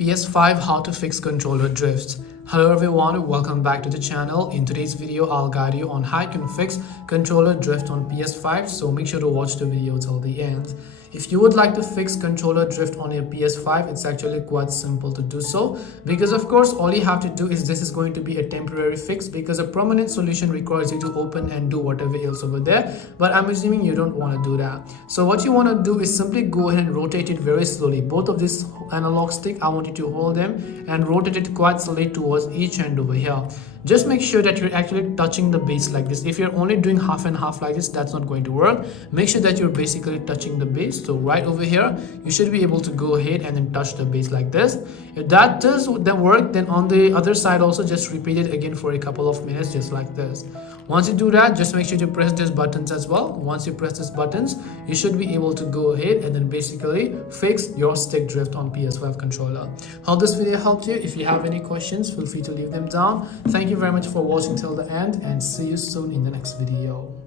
PS5 How to Fix Controller Drifts. Hello everyone, welcome back to the channel. In today's video, I'll guide you on how you can fix controller drift on PS5, so make sure to watch the video till the end. If you would like to fix controller drift on your PS5, it's actually quite simple to do so, because of course all you have to do is this is going to be a temporary fix, because a permanent solution requires you to open and do whatever else over there, but I'm assuming you don't want to do that. So what you want to do is simply go ahead and rotate it very slowly. Both of this analog stick, I want you to hold them and rotate it quite slowly towards each end over here. Just make sure that you're actually touching the base like this. If you're only doing half and half like this, that's not going to work. Make sure that you're basically touching the base. So right over here, you should be able to go ahead and then touch the base like this. If that does then work, then on the other side also just repeat it again for a couple of minutes, just like this. Once you do that, just make sure to press these buttons as well. Once you press these buttons, you should be able to go ahead and then basically fix your stick drift on PS5 controller. Hope this video helped you. If you have any questions, feel free to leave them down. Thank you very much for watching till the end, and see you soon in the next video.